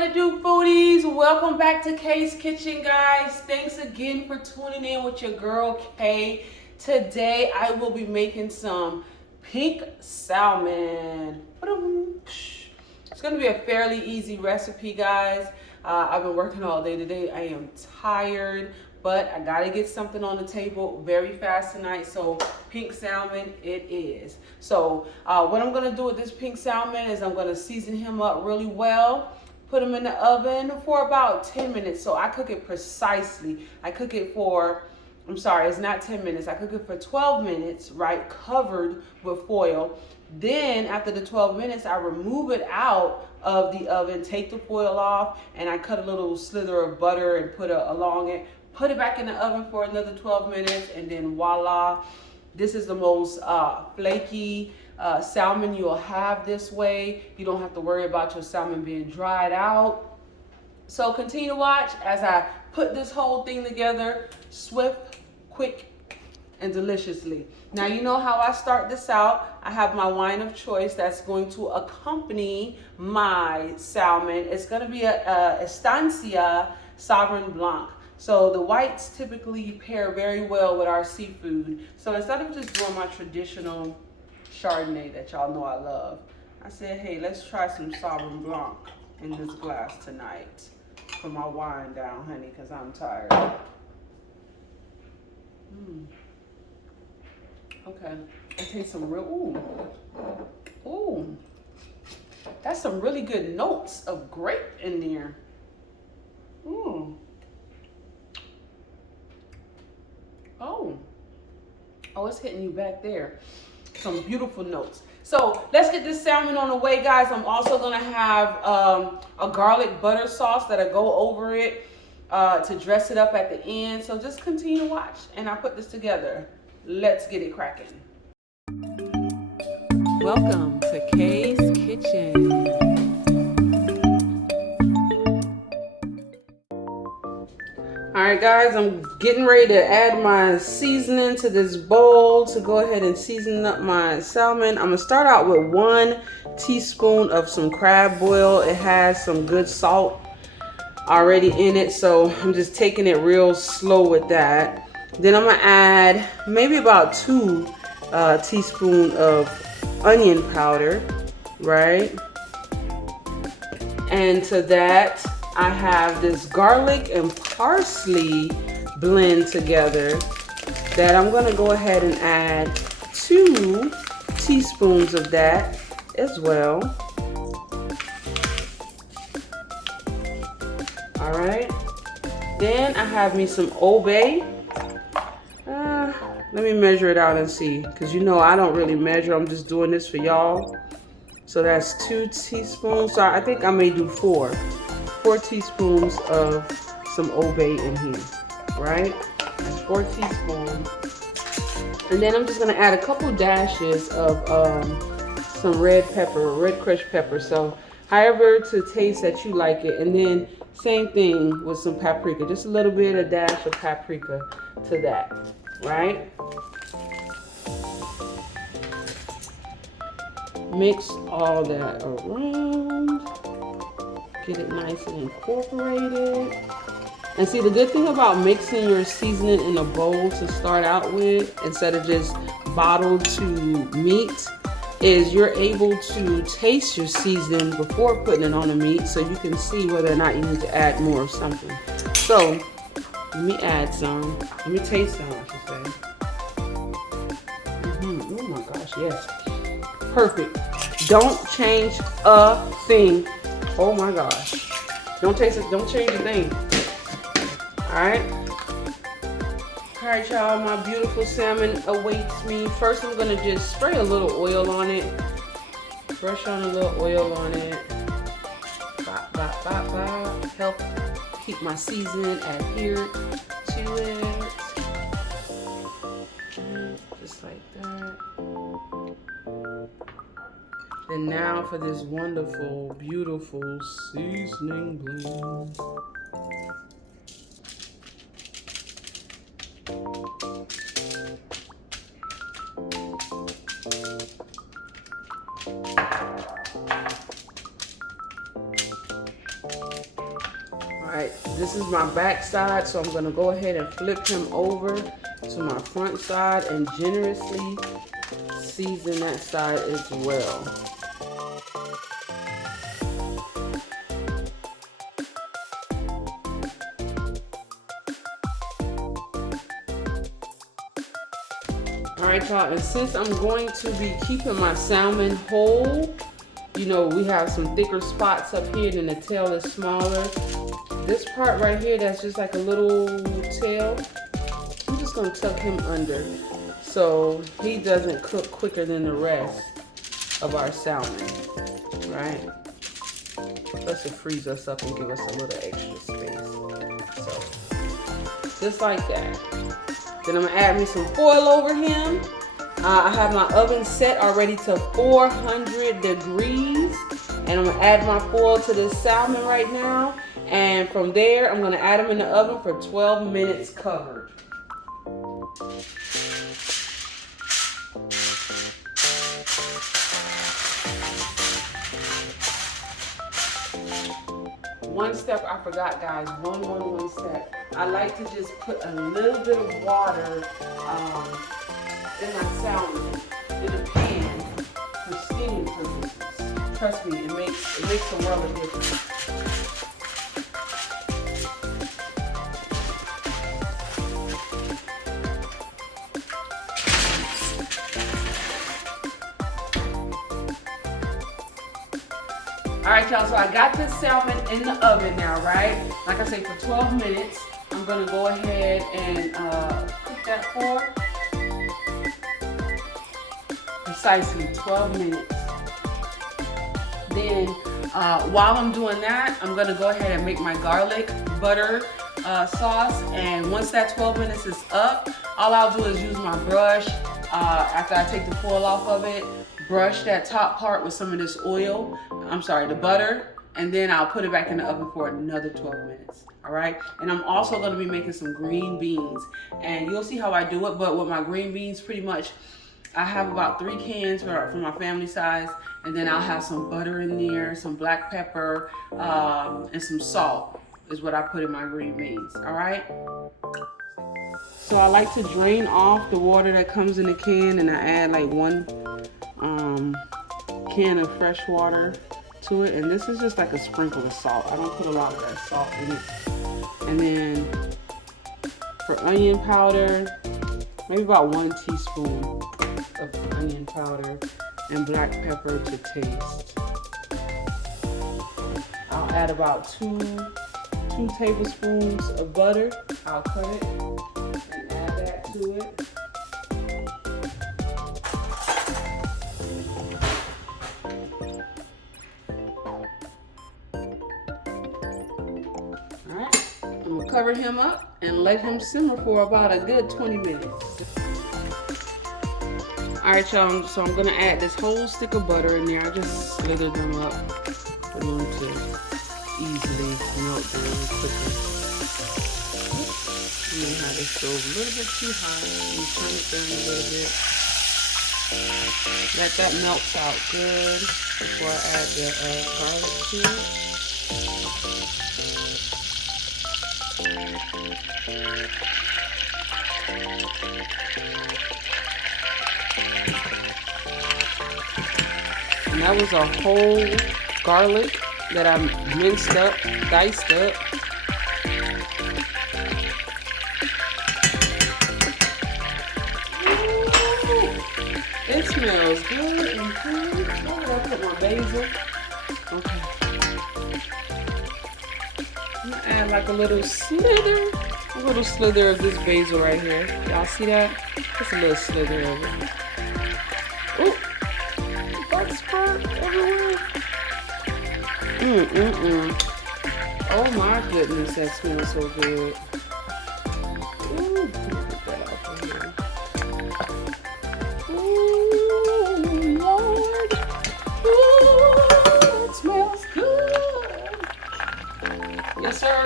What it do, foodies? Welcome back to Kay's Kitchen, guys. Thanks again for tuning in with your girl Kay. Today I will be making some pink salmon. It's gonna be a fairly easy recipe, guys. I've been working all day today. I am tired, but I gotta get something on the table very fast tonight. So pink salmon it is. So what I'm gonna do with this pink salmon is I'm gonna season him up really well. Put them in the oven for about 10 minutes. So I cook it precisely. I cook it for, I'm sorry, it's not 10 minutes. I cook it for 12 minutes, right? Covered with foil. Then after the 12 minutes, I remove it out of the oven, take the foil off, and I cut a little slither of butter and put it along it. Put it back in the oven for another 12 minutes, and then voila. This is the most flaky salmon you'll have this way. You don't have to worry about your salmon being dried out. So continue to watch as I put this whole thing together, swift, quick, and deliciously. Now you know how I start this out. I have my wine of choice that's going to accompany my salmon. It's going to be a Estancia Sauvignon Blanc. So the whites typically pair very well with our seafood. So instead of just doing my traditional Chardonnay that y'all know I love, I said, hey, let's try some Sauvignon Blanc in this glass tonight. Put my wine down, honey, because I'm tired. Okay, I taste some real, ooh, that's some really good notes of grape in there. Oh, it's hitting you back there. Some beautiful notes. So let's get this salmon on the way, guys. I'm also gonna have a garlic butter sauce that I go over it to dress it up at the end. So just continue to watch and I put this together. Let's get it cracking. Welcome to Kay's Kitchen. All right, guys, I'm getting ready to add my seasoning to this bowl to go ahead and season up my salmon. I'm gonna start out with 1 teaspoon of some crab oil. It has some good salt already in it, so I'm just taking it real slow with that. Then I'm gonna add maybe about 2 teaspoons of onion powder, right? And to that, I have this garlic and parsley blend together that I'm gonna go ahead and add 2 teaspoons of that as well. All right, then I have me some Old Bay. Let me measure it out and see, because you know I don't really measure, I'm just doing this for y'all. So that's 2 teaspoons, so I think I may do 4 teaspoons of some Old Bay in here, right? That's 4 teaspoons. And then I'm just gonna add a couple dashes of some red crushed pepper. So however to taste that you like it. And then same thing with some paprika, just a little bit, a dash of paprika to that, right? Mix all that around. Get it nice and incorporated. And see, the good thing about mixing your seasoning in a bowl to start out with, instead of just bottled to meat, is you're able to taste your seasoning before putting it on the meat, so you can see whether or not you need to add more of something. So let me add some. Let me taste some, I should say. Oh my gosh, yes. Perfect. Don't change a thing. Oh my gosh. Don't taste it, don't change a thing. Alright. Alright, y'all, my beautiful salmon awaits me. First I'm gonna just spray a little oil on it. Brush on a little oil on it. Bop, bop, bop, bop. Help keep my seasoning adhered to it. Just like that. And now for this wonderful, beautiful seasoning blend. Alright, this is my back side, so I'm gonna go ahead and flip him over to my front side and generously season that side as well. Alright y'all, and since I'm going to be keeping my salmon whole, you know, we have some thicker spots up here and the tail is smaller. This part right here, that's just like a little tail, I'm just gonna tuck him under so he doesn't cook quicker than the rest of our salmon, right? Plus it frees us up and give us a little extra space. So, just like that. Then I'm gonna add me some foil over him. I have my oven set already to 400 degrees. And I'm gonna add my foil to this salmon right now. And from there, I'm gonna add them in the oven for 12 minutes covered. One step I forgot, guys. One step. I like to just put a little bit of water in my salmon in a pan for steaming purposes. Trust me, it makes a world of difference. Alright y'all, so I got this salmon in the oven now, right? Like I say, for 12 minutes. I'm gonna go ahead and cook that for precisely 12 minutes. Then while I'm doing that, I'm gonna go ahead and make my garlic butter sauce. And once that 12 minutes is up, all I'll do is use my brush after I take the foil off of it, brush that top part with some of this oil, the butter, and then I'll put it back in the oven for another 12 minutes. All right, and I'm also going to be making some green beans, and you'll see how I do it. But with my green beans, pretty much I have about 3 cans for my family size, and then I'll have some butter in there, some black pepper, and some salt is what I put in my green beans. All right, so I like to drain off the water that comes in the can, and I add like 1 can of fresh water to it, and this is just like a sprinkle of salt. I don't put a lot of that salt in it. And then for onion powder, maybe about 1 teaspoon of onion powder and black pepper to taste. I'll add about 2 tablespoons of butter. I'll cut it and add that to it. Cover him up and let him simmer for about a good 20 minutes. Alright y'all, so I'm gonna add this whole stick of butter in there. I just slither them up for them to easily melt down quicker. I'm gonna have this stove a little bit too high. You turn it down a little bit. Let that melt out good before I add the garlic to it. And that was a whole garlic that I minced up, diced up. Ooh, it smells good and good. Oh, I put my basil. Okay. I'm gonna add like a little slither of this basil right here. Y'all see that? Just a little slither of it. Ooh, that spurt everywhere. Oh my goodness, that smells so good. Ooh, get that out of here. Ooh, Lord. Ooh, it smells good. Yes, sir.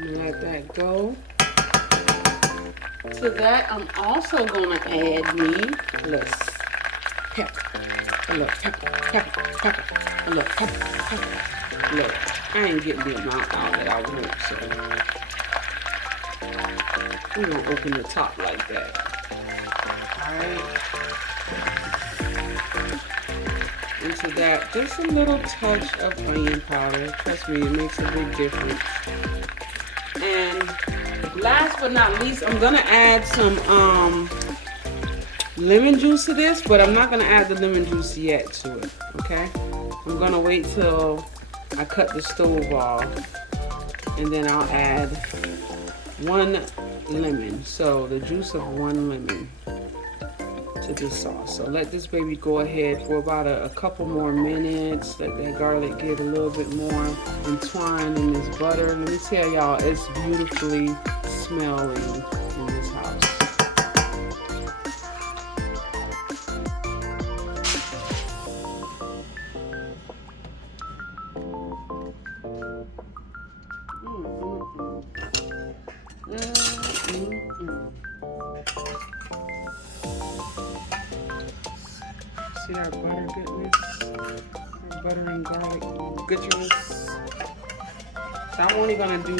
Let that go. To that, I'm also gonna add me a little pepper, a little pepper, a little pepper. Look, I ain't getting the amount out that I want, so we're gonna open the top like that. Alright. Into that, just a little touch of onion powder. Trust me, it makes a big difference. And last but not least, I'm gonna add some lemon juice to this, but I'm not gonna add the lemon juice yet to it, okay? I'm gonna wait till I cut the stove off, and then I'll add 1 lemon. So the juice of 1 lemon to this sauce. So let this baby go ahead for about a couple more minutes. Let that garlic get a little bit more entwined in this butter. Let me tell y'all, it's beautifully smelling in this house. See that butter goodness? That butter and garlic goodness. So I'm only gonna do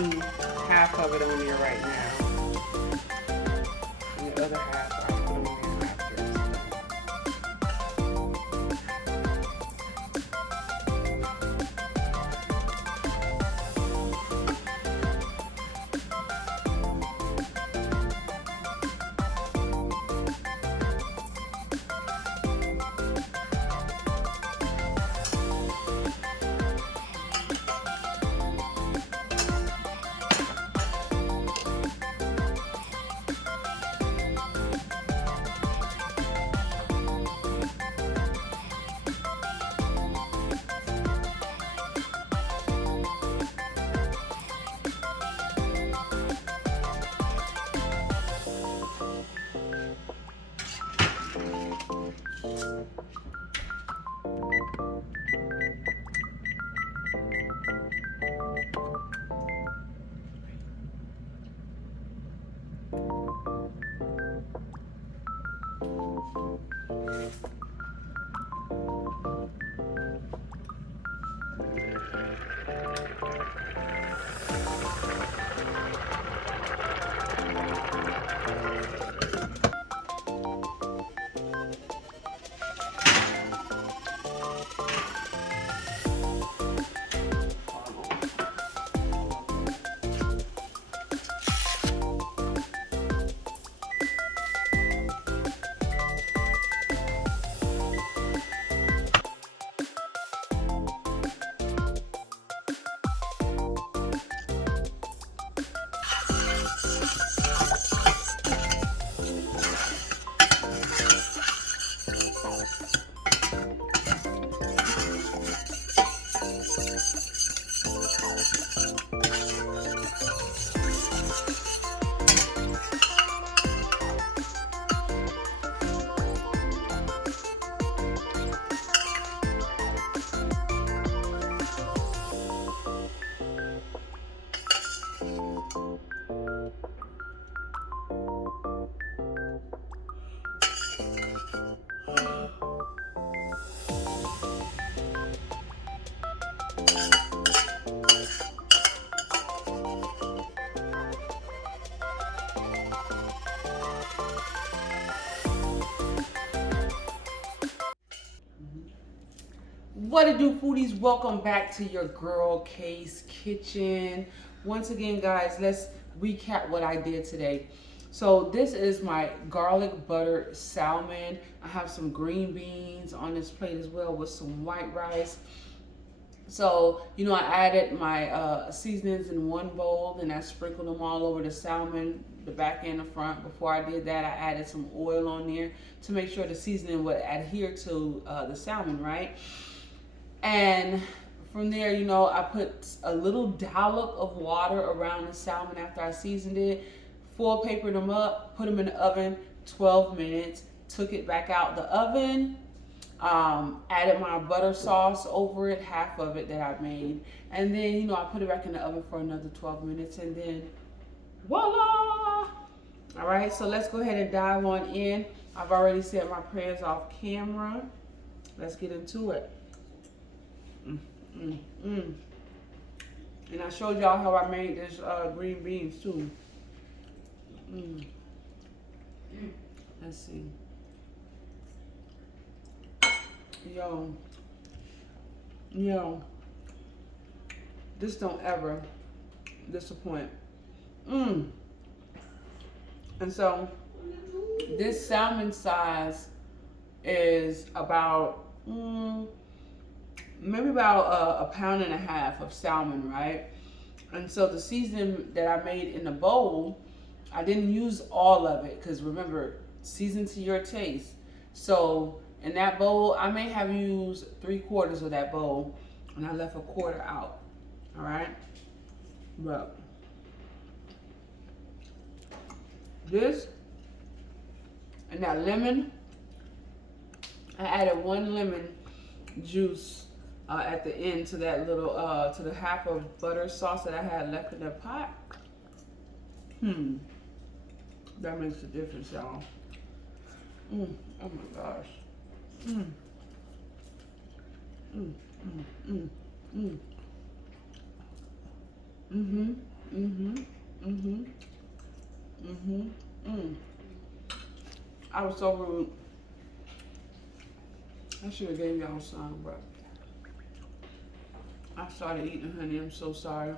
half of it on there right now. And the other half I'll put on there after. What it do, foodies? Welcome back to your girl Kay's kitchen. Once again, guys, let's recap what I did today. So this is my garlic butter salmon. I have some green beans on this plate as well with some white rice. So, you know, I added my seasonings in one bowl and I sprinkled them all over the salmon, the back and the front. Before I did that, I added some oil on there to make sure the seasoning would adhere to the salmon, right? And from there, you know, I put a little dollop of water around the salmon after I seasoned it, foil papered them up, put them in the oven, 12 minutes, took it back out the oven, added my butter sauce over it, half of it that I made. And then, you know, I put it back in the oven for another 12 minutes and then voila! All All right, so let's go ahead and dive on in. I've already said my prayers off camera. Let's get into it. And I showed y'all how I made this green beans too. Let's see. Yo, this don't ever disappoint. And so this salmon size is about maybe about a pound and a half of salmon, right? And so the seasoning that I made in the bowl, I didn't use all of it because remember, season to your taste. So in that bowl, I may have used 3/4 of that bowl, and I left 1/4 out. All right, but this and that lemon, I added 1 lemon juice at the end to that little to the half of butter sauce that I had left in the pot. That makes a difference, y'all. Oh my gosh. I was so rude. I should have gave y'all some, but I started eating, honey. I'm so sorry.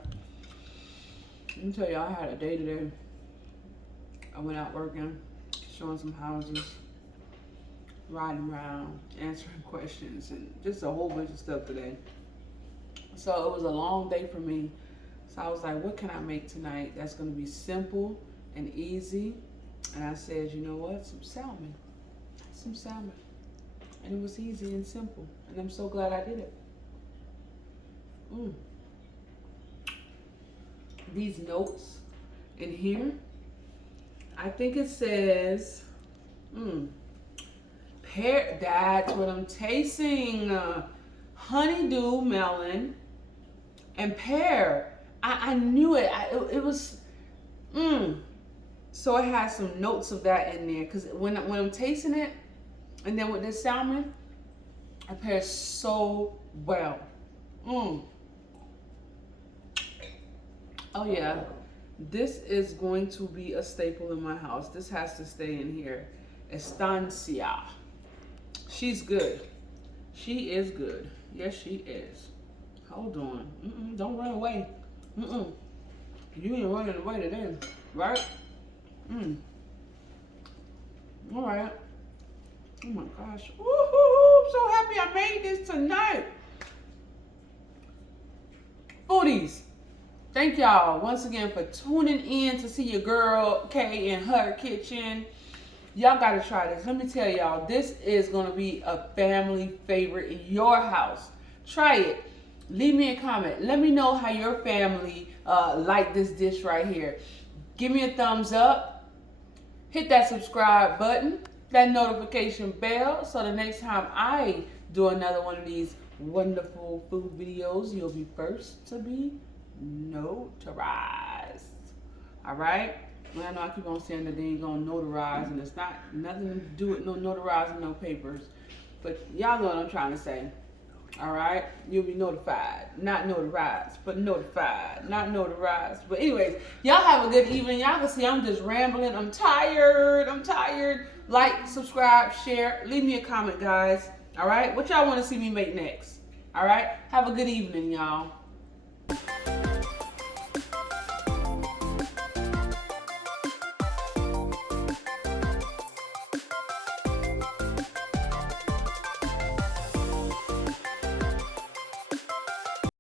Let me tell y'all, I had a day today. I went out working, showing some houses, riding around, answering questions, and just a whole bunch of stuff today. So it was a long day for me. So I was like, what can I make tonight that's going to be simple and easy? And I said, you know what? Some salmon. Some salmon. And it was easy and simple. And I'm so glad I did it. These notes in here, I think it says, pear, that's what I'm tasting. Honeydew melon and pear. I knew it. It was, So it has some notes of that in there. Because when I'm tasting it, and then with this salmon, it pairs so well. Oh yeah. This is going to be a staple in my house. This has to stay in here. Estancia. She's good. She is good. Yes, she is. Hold on. Don't run away. You ain't running away today, right? All right. Oh my gosh. Woohoo! I'm so happy I made this tonight. Foodies, thank y'all once again for tuning in to see your girl Kay in her kitchen. Y'all gotta try this. Let me tell y'all, this is gonna be a family favorite in your house. Try it. Leave me a comment. Let me know how your family like this dish right here. Give me a thumbs up. Hit that subscribe button, that notification bell, so the next time I do another one of these wonderful food videos, you'll be first to be notarized. All right? Well, I know I keep on saying that they ain't gonna notarize, and it's not nothing to do with no notarizing, no papers. But y'all know what I'm trying to say. All right? You'll be notified, not notarized, but notified, not notarized. But anyways, y'all have a good evening. Y'all can see I'm just rambling. I'm tired. Like, subscribe, share. Leave me a comment, guys. All right? What y'all want to see me make next? All right? Have a good evening, y'all.